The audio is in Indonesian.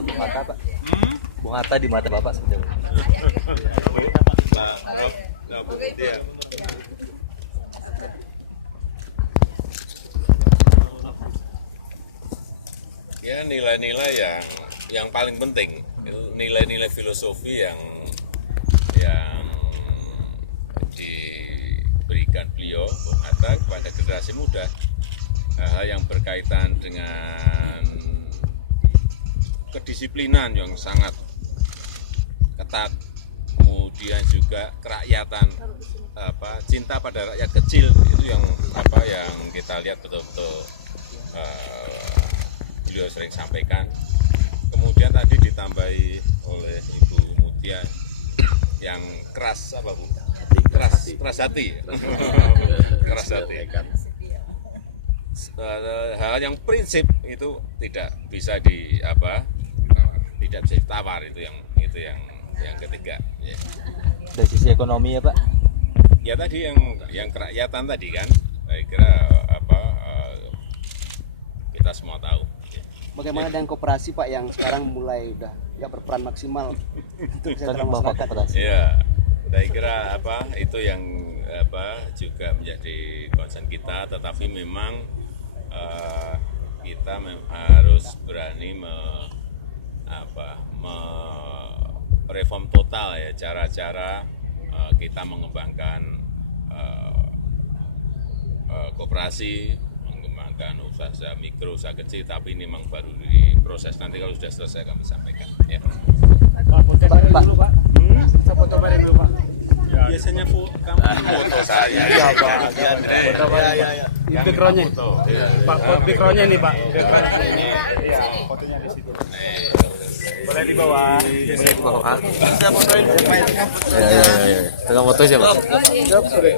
soal Bung Hatta, Pak? Bung Hatta di mata Bapak seperti apa? Ya, nilai-nilai yang paling penting, nilai-nilai filosofi yang diberikan beliau Bung Hatta kepada generasi muda, hal yang berkaitan dengan kedisiplinan yang sangat ketat, kemudian juga kerakyatan, cinta pada rakyat kecil, itu yang kita lihat betul-betul beliau sering sampaikan. Kemudian tadi ditambahi oleh Ibu Mutia yang keras apa Bu? Keras hati. Keras hati. Hal yang prinsip itu tidak bisa tidak bisa ditawar, itu yang ketiga. Ya. Dari sisi ekonomi ya Pak? Ya tadi yang kerakyatan tadi kan, saya kira kita semua tahu. Bagaimana dengan koperasi Pak yang sekarang mulai udah berperan maksimal untuk kesejahteraan masyarakat? Ya, saya kira itu yang juga menjadi concern kita, tetapi memang kita harus berani mereform total ya cara-cara kita mengembangkan koperasi, mengembangkan usaha mikro, usaha kecil, tapi ini memang baru diproses. Nanti kalau sudah selesai kami sampaikan. Ya. Pak, foto dulu Pak. Foto bareng dulu Pak. Biasanya foto saya. Iya Pak. Ya. Backgroundnya. Pak, backgroundnya ini Pak. Ini Fotonya di situ. Boleh di bawah. Bisa fotoin. Ya. Tengah foto siapa?